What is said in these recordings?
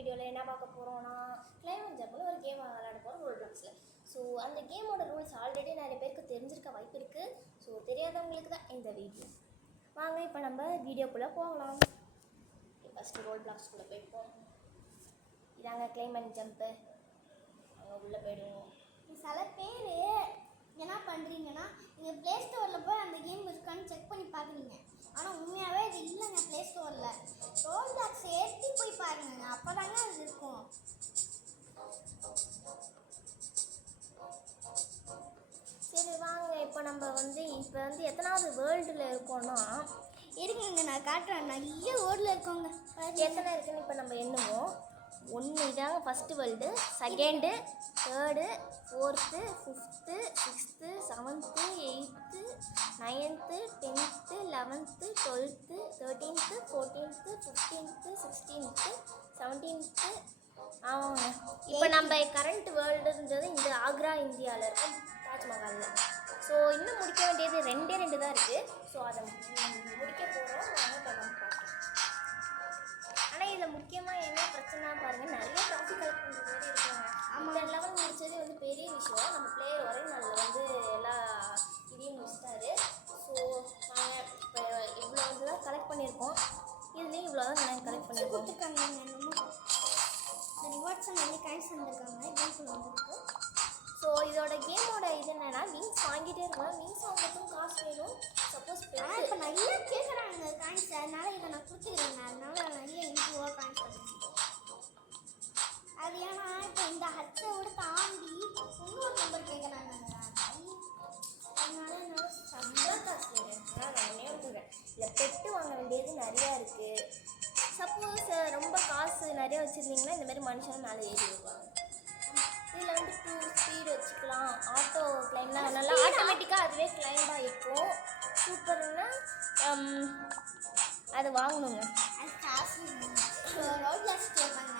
வீடியோவில் என்ன பார்க்க போகிறோம்னா கிளைமேட் ஜம்பில் ஒரு கேம் விளையாட போகிறோம் ரோல்பிளாக்ஸில். ஸோ அந்த கேமோட ரூல்ஸ் ஆல்ரெடி நிறைய பேருக்கு தெரிஞ்சிருக்க வாய்ப்பு இருக்குது. ஸோ தெரியாதவங்களுக்கு தான் இந்த வீடியோ. வாங்க இப்போ நம்ம வீடியோக்குள்ளே போகலாம். ஃபஸ்ட்டு ரோல்பிளாக்ஸ்குள்ளே போய்ப்போம். இதாங்க கிளைமேட் ஜம்ப்பு. அங்கே உள்ளே போய்டுவோம். சில பேர் என்ன பண்ணுறீங்கன்னா நீங்கள் ப்ளே ஸ்டோரில் போய் அந்த கேம் இருக்கான்னு செக் பண்ணி பார்க்குறீங்க. ஆனால் உண்மையாகவே இது இல்லைங்க. ப்ளே ஸ்டோரில் ரோல்பிளாக்ஸ் ஏற்றி போய் பாருங்க, அப்போ தாங்க அது இருக்கும். சரி வாங்க இப்போ நம்ம இப்போ எத்தனாவது வேர்ல்டில் இருக்கோன்னா இருக்குங்க, நான் காட்டுறேன். நிறைய வேர்ல்டில் இருக்கோங்க. எத்தனை இருக்குன்னு இப்போ நம்ம எண்ணுவோம். 1 இதாங்க first world, second, third, 4th, 5th, 6th, 7th, 8th, 9th, 10th, 11th, 12th, 13th, 14th, 15th, 16th, 17th. ஆமாங்க. இப்போ நம்ம கரண்ட் வேர்ல்டுன்றது இந்த ஆக்ரா இந்தியாவில் இருக்கும் தாஜ்மஹாலில். ஸோ இன்னும் முடிக்க வேண்டியது 2 தான் இருக்குது. ஸோ அதை முடிக்க போகிறோம். வாங்க இப்போ நம்ம பார்க்கலாம். ஆனால் இதில் முக்கியமாக என்ன பிரச்சனை பாருங்கள், நிறைய ட்ராஃபி கலெக்ட் பண்ணுற மாதிரி இருக்குங்க. அந்த லெவல் முடிச்சது பெரிய விஷயம். நம்ம பிளேயர் வரையும் அதில் எல்லா இதையும் முடிச்சிட்டாரு. ஸோ நாங்கள் இப்போ இவ்வளோ தான் கலெக்ட் பண்ணியிருக்கோம். இதுலேயும் இவ்வளோ தான் நாங்கள் கலெக்ட் பண்ணியிருக்கோம். கொடுத்துருக்காங்க என்னமோ ரிவார்ட்ஸ் நிறைய காயின்ஸ் வந்துருக்காங்க. கேம்குள்ள வந்துருக்கு. ஸோ இதோட கேமோட இது என்னென்னா விங்ஸ் வாங்கிட்டே இருக்கணும். விங்ஸ் வாங்கிறதுக்கும் காசு வேணும். சப்போஸ் இப்போ நிறைய கேட்குறாங்க காயின்ஸ், அதனால் இதை நான் கொடுத்துக்கிறேங்க. அதனால நிறைய இன்ட்ரூவாக காயின்ஸ் பண்ணுறேன். அது ஏன்னா இப்போ இந்த ஹச்சை விட தாண்டி இன்னொரு நம்பர் கேட்குறாங்க. அதனால என்னால் சம்பளம் காசு வேணும். ஆனால் நான் என்ன சொல்கிறேன், இதில் பெட்டு வாங்க வேண்டியது நிறையா இருக்குது. சப்போஸ் ரொம்ப காசு நிறைய வச்சுருந்தீங்கன்னா இந்தமாரி மனுஷன் மேலே ஏறி வருவாங்க. இதில் 2 ஸ்பீடு வச்சுக்கலாம். ஆட்டோ கிளைம்லாம் நல்லா ஆட்டோமேட்டிக்காக அதுவே கிளைம் ஆகிருக்கும். சூப்பர்னா அது வாங்கணுங்க. அது காசு ரோல்பிளாக்ஸ் கேட்பாங்க.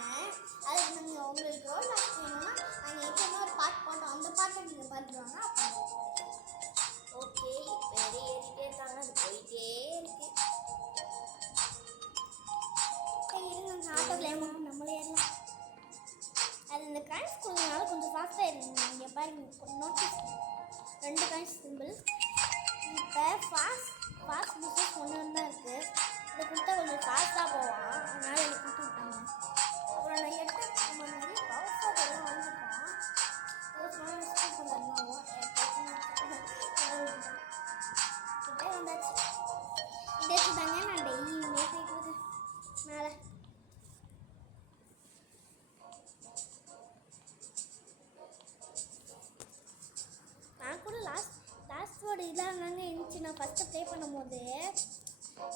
அதுக்கு நீங்கள் உங்களுக்கு ரோல்பிளாக்ஸ் வேணும்னா நாங்கள் எப்போயுமே ஒரு பாட்டு போட்டோம். அந்த பாட்டை நீங்கள் பார்த்துருவாங்க. அப்போ ஓகே, இப்போ ஏறிட்டே இருக்காங்க. அது போயிட்டே இருக்கு. இருங்க, ஆட்டோ கிளைம் நம்மளே ஏறலாம். அது இந்த காயின்ஸ் கொடுங்கனால கொஞ்சம் ஃபாஸ்ட்டாக இருங்க. நீங்கள் பாருங்க, நோட்டீஸ் 2 காயின்ஸ் சிம்பிள். இப்போ ஃபாஸ்ட் பிஸ்னஸ் ஒன்று தான் இருக்குது. இதை கொடுத்தா கொஞ்சம் ஃபாஸ்ட்டாக போவான். அதனால் எனக்கு கொடுத்து விட்டாங்க. அப்புறம் நான் எடுத்து நிறைய பவர் எல்லாம் வாங்கிட்டோம். கொஞ்சம் அண்ணாவும் கிட்டே வந்தாச்சு. இதை எடுத்துட்டாங்க. நான் டெய்லியுமே போய்ட்டு மேலே லாஸ்ட் வேர்டு இதாங்க இருந்துச்சு நான் ஃபஸ்ட்டு ப்ளே பண்ணும்போது.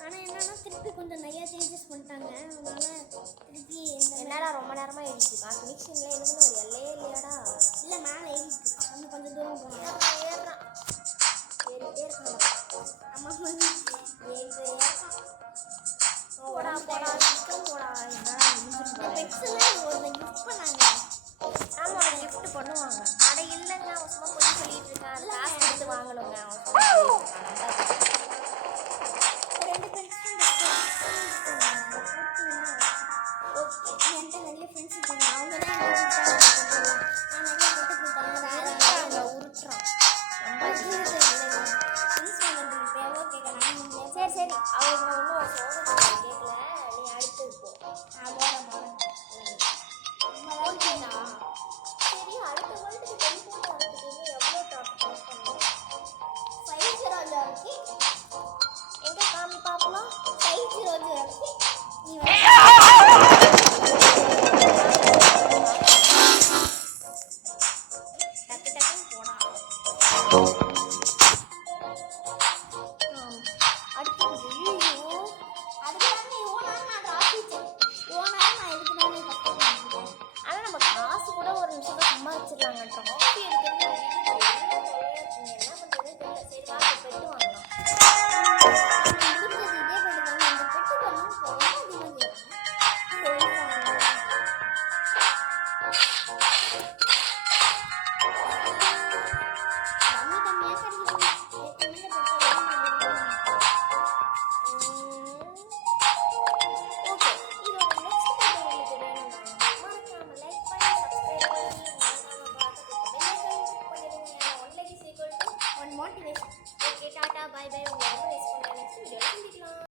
ஆனால் என்னன்னா திருப்பி கொஞ்சம் நிறையா சேஞ்சஸ் பண்ணிட்டாங்க. அதனால் திருப்பி என்னடா ரொம்ப நேரமாக ஏறிட்டுருக்கா ஃபினிக்ஷனில் எனக்குன்னு ஒரு எல்லையே இல்லையாடா? இல்லை, மேலே ஏறிட்டு இன்னும் கொஞ்சம் தூரம் போகணும். ஏறிட்டே இருக்காங்க. ஆமாம், ஏறிட்டே இருக்கான். போடா போடா சிக்கன் போடா. என்னடா பெட்ஸ்லாம் ஒரு கிஃப்ட் பண்ணாங்க. ஆமாம், ஒரு கிஃப்ட் பண்ணுவாங்க. அட இல்லைங்க, அவன் சும்மா போய் சொல்லிட்டு இருக்கான். அது காசு கொடுத்து வாங்கணுங்க. அவன் 2 ஓகே, என்கிட்ட நிறைய ஃப்ரெண்ட்ஸ் இருக்காங்க. அவங்க தான் நான் நிறைய போட்டு கொடுத்தாங்க. உருட்டுறான். சரி அவங்க ஒன்றும் சோதனை கேட்கல. நீ அடுத்து இருப்போம். ஓகேண்ணா. சரி, அடுத்த வேர்ல்டுக்கு டெலிஃபோன் வரதுக்கு எவ்வளோ டாப் கலெக்ட் பண்ணணும்? 500 எங்கே காமி பார்க்கலாம். 500 நீ ஓகே டாடா பை பை. உங்களை ரொம்ப மிஸ் பண்ணுறேன். நெக்ஸ்ட் வீடியோவில் சந்திக்கலாம்.